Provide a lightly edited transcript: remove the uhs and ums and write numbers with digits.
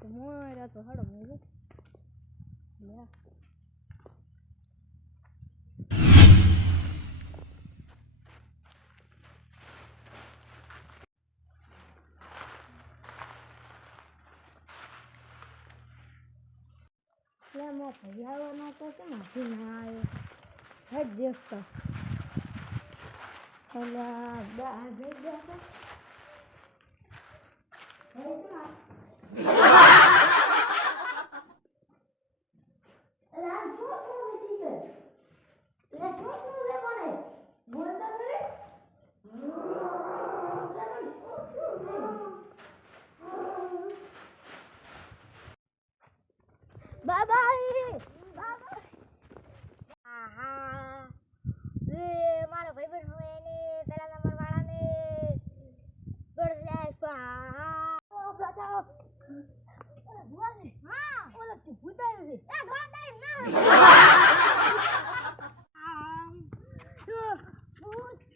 તો મોરા તો હડો મોરે લે મો ભૈયાવાનો તો કેમ હાથી ના આવ્યો હેડ દેખતો અલા બા જઈ ગયા બાબાઈ આહા રે મારો ભાઈબંધ હું એને પેલા નંબર વાળાને ગોળ્યા સ્વાહા ઓ બતાવો અરે ભુવાજી હા ઓલો કે ભૂતાયું છે એ ભૂતાયું ના ભૂત